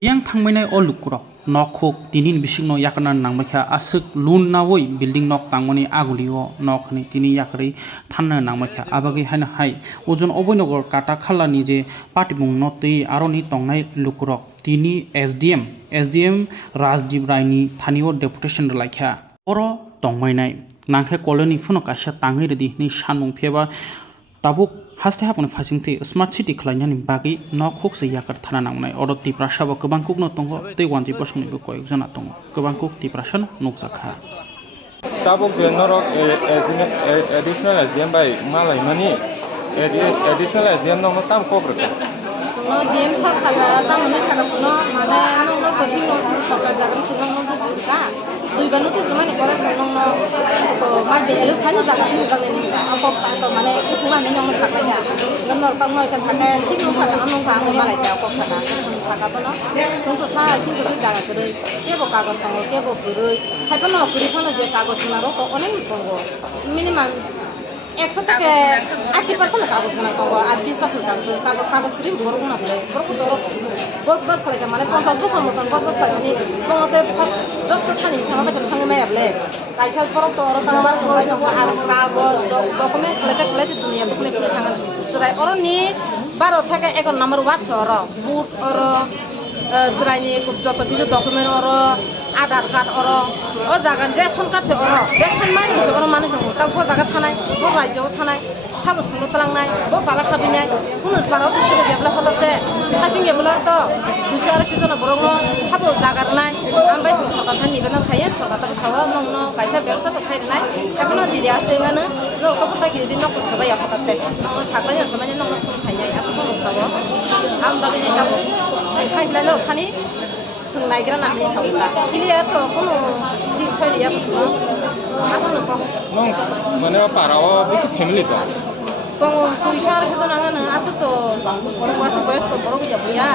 Yang thangmainai o lukurok nokhok tinin bising no yakana nangmakha asuk lun nawoi building nok tangmani aguli o nokhni tini yakri thanna nangmakha abagi haina hai ojon oboinogor kata khalani je patibung notei aroni tongnai lukurok tini SDM Rajdeep Rai ni thanio deputation laikha oro tongmainai nangkhe colony phuno kaisa tangai redi ni sanmung pheba tabuk haste haponi phasingti smart city khlainani bagi nokhok se yakar thana nangnai oro tiprasa bo kwbang kuk no tongo tei wanji posongni bo koyok jana tongo kwbang kuk tiprasa no nukjakha tabuk je norok additional SDM bai malai mani additional SDM no tam kobrka no DM sab sala ta mane saka suno mane no kothi no sini sokar jagan suno no dujika দুই বানু তো মানে পরে সঙ্গ তো মাই বেলু খানো জায়গাতে জায়গা নেই আপক তো মানে উঠুনা আমি নম থাকলাই না গন্দর পাং হয় কা থাকে ঠিক নো ফাটা নম ফা হয় মালাই তা আপক থাকা থাকা বনো সন্ত সা সিন্ত দি জায়গা করে কেবো কাগজ সঙ্গ কেবো গুরুই হাইপন ন গুরি ফানো যে কাগজ না তো অনেক পঙ্গ মিনিমাম 100 থেকে 80% কাগজ বানা পাবো আর 20% কাগজ করি বড় না বলে বড় তো বস বস করে মানে 50 বছর মতন বস বস করে মানে কোনতে যত খানি সামনে তো থাঙ্গে মেবলে কাইসাল পর তো আর তাংবার হয় না আর কাগজ ডকুমেন্ট ফলে দুনিয়া বকলে ফলে থাঙ্গা সরাই অরনি 12 থেকে 11 নম্বর ওয়াচ অর বুট অর জরাইনি যত কিছু ডকুমেন্ট অর আধার কার্ড অর ও জাগান রেশন কাছে অর রেশন মানি অর মানে দङ তা ব জায়গা থানায় ব রাজ্যও থানায় সাবো সুলো তালাंनाय ব বালা খাবিনাय কোন বারাও তো শুরু গেবলা হতাছে সাসিং গেবলা তো 200 250 জন বরং সাবো জাগারনাय আমবাই সরকার নিবেদন খায় সরকার তো সাবা নং কাইসা ব্যবস্থা তো খাইনাय এখনো দিরে আসতেগানো নো তো পতা কি দিন নকো সবাই হতাতে নং সাকলানি সমাজ নং খাইনাय আসো নং সাবো আম বাগিনাय তাবো খাইছলা ন খানি जों नायग्रा नानि सावला किलिया तो कोनो जिं सयरिया कुनो आसनो पाव nong mane parao bisi family to Pongo kuisar ko na nga aso to waso boys to boro ya buya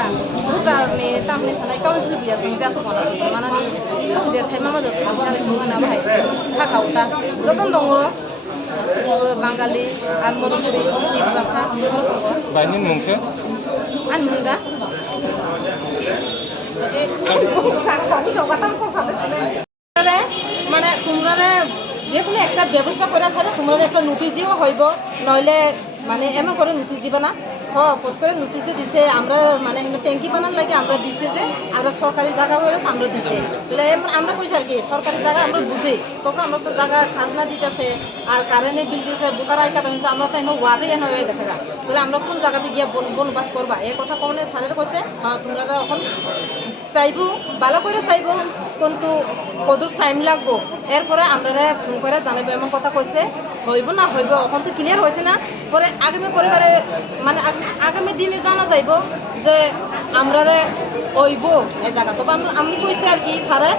uta ni tamni sanai council buya singja so kana mana ni je sai mama jo kuisar ko na bhai kha khauta joton dongo Bangali R মরুপুরি Tiprasa bainin mungke an munga মানে তোমরা যে কোনো একটা ব্যবস্থা করে ছাড়া তোমরা একটা নোটিশ দিও হইব নইলে মানে এমন করে নোটিশ দিবে না পট করে নোটিশ দিয়ে দিছে আমরা মানে ট্যাঙ্কি বানার লাগে আমরা দিছে যে আমরা সরকারি জায়গা হইলে আমরা দিছে তাহলে আমরা কইছি আর কি সরকারি জায়গা আমরা বুঝি তখন আমরা তো জায়গা খাজনা দিতেছে আর কারেন্টের বিল দিতেছে বুকার আইকা হচ্ছে আমরা তো এনে ওয়ার্ডে এনে হয়ে গেছে গা তাহলে আমরা কোন জায়গাতে গিয়ে বনবাস করবা এই কথা কমনে স্যারের কইছে হ্যাঁ তোমরা এখন চাইবো ভালো করে চাইবো কিন্তু কত টাইম লাগবো এরপরে আপনারা ফোন করে জানাবো এমন কথা কইছে হইব না হইব এখন তো ক্লিয়ার হয়েছে না পরে আগামী পরিবারে মানে আগামী দিনে জানা যাইব যে আমরা হইব এই জায়গা তো আমি কইছি আর কি ছাড়ে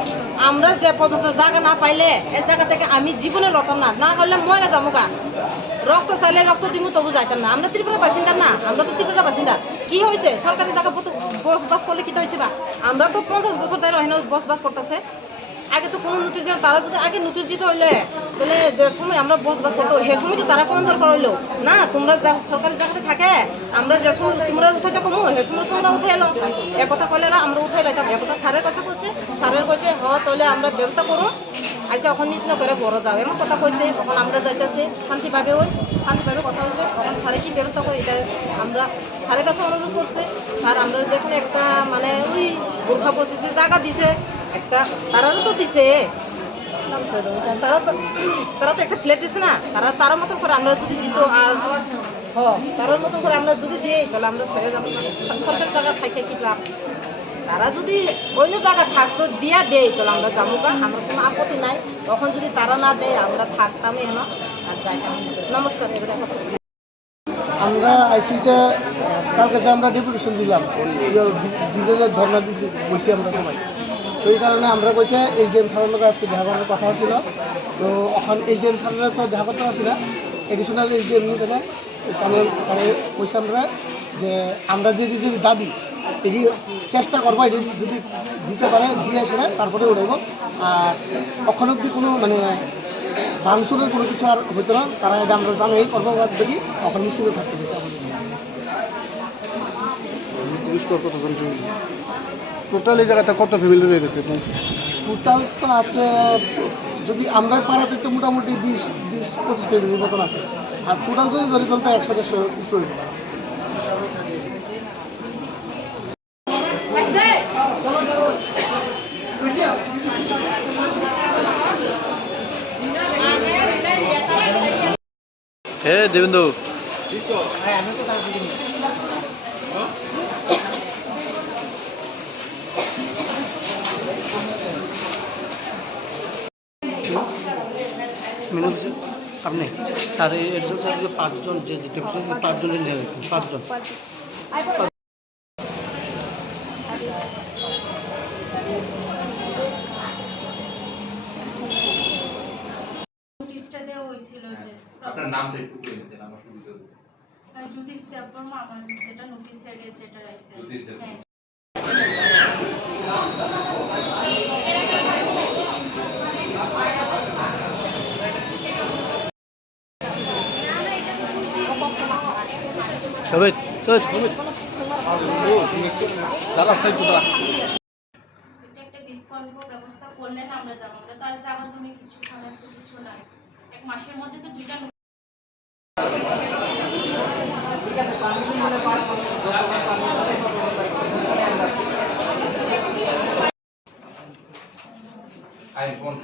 আমরা যে পর্যন্ত জায়গা না পাইলে এই জায়গা থেকে আমি জীবনে লতাম না হলে মরে যাবো গা রক্ত চাইলে রক্ত দিব তবু যাইতাম না আমরা ত্রিপুরা বাসিন্দা না আমরা তো ত্রিপুরা বাসিন্দা কি হয়েছে সরকারি জায়গা বসবাস করলে কি হয়েছে বা আমরা তো 50 বছর ধরে এখানে বসবাস করতেছে আগে তো কোনো নোটিশ দিও তারা যদি আগে নোটিশ দিতে হইলে তাহলে যে সময় আমরা বসবাস করতে সেই সময় তো তারা কোন দরকার হইলো না তোমরা যা সরকারি জায়গাতে থাকে আমরা যে সময় তোমরা উঠাইতে কমো সেই সময় তোমরা উঠে এলো একথা কইলে না আমরা উঠাই লাইতাম একথা স্যারের কাছে কইছে স্যারের কইছে তাহলে আমরা ব্যবস্থা করো আচ্ছা এখন নিশ্চিত করে বড় যাও এমন কথা কইছে তখন আমরা যাইতেছি শান্তিভাবে কথা হয়েছে তখন স্যারে কি ব্যবস্থা করে এটা আমরা স্যারের কাছে অনুরোধ করছে স্যার আমরা যে কোনো একটা মানে ওই গোর্খা পঁচিশে জায়গা দিছে একটা তারারও তো দিছে তারা তো একটা ফ্ল্যাট দিছে না তারা মতন করে আমরা যদি দিত আর তারার মতন করে আমরা যদি দিই তাহলে আমরা ছেড়ে যাবো সরকারি জায়গা থাকে কি লাভ তারা যদি অন্য জায়গা থাকতো দিয়া দেয় তাহলে আমরা যাবো গা আমার কোনো আপত্তি নাই তখন যদি তারা না দেয় আমরা থাকতাম এন আর যাইতাম নমস্কার এগুলো কথা আমরা আইসিসে কালকে যে আমরা ডেপুটেশন দিলাম বিজেদের ধর্ণা দিছি বসি আমরা সবাই তো এই কারণে আমরা কইছে SDM স্যারের লোক আজকে দেখা করার কথা ছিল তো এখন SDM স্যারের তো দেখা করতে পারছি না এডিশনাল SDM নিতে না তাহলে কইছে আমরা যে আমরা যে দাবি এটি চেষ্টা করবো এটি যদি দিতে পারে দিয়ে আসলে তারপরে উঠাইব আর এখন অব্দি কোনো মানে ভাঙচুরের কোনো কিছু আর হইতো না তারা এটা আমরা জানোই কর্মকার দেখি এখন নিশ্চিত থাকতে পেরেছে আমাদের টোটাল এই জায়গাতে কত ফ্যামিলি রয়ে গেছে? টোটাল তো আছে, যদি আমরা পাড়াতে তো মোটামুটি 20-25 ফ্যামিলির মতন আছে, আর টোটাল যদি ধরি চলতে 100-150 কিছু হইব না। হে দেবেন্দু মেনুজ আপনি স্যার একজন স্যার যে 5 জন যে 5 জনের নিয়ে রাখুন 5 জন। নোটিশটা দেওয়া হয়েছিল যে আপনার নামটা একটু বলে দিতেন আমার সুবিধা হতো। জ্যোতিষ দেববর্মা, আমার যেটা নোটিশের যেটা আছে। জ্যোতিষ দেববর্মা। হ্যাঁ। তবে দাদা একটু দাঁড়া। এটা একটা বিকল্প ব্যবস্থা করলেন আমরা যাবো, আমরা তো আর যাওয়ার জন্য কিছু করার তো কিছু নাই। এক মাসের মধ্যে তো 2টা আইফোন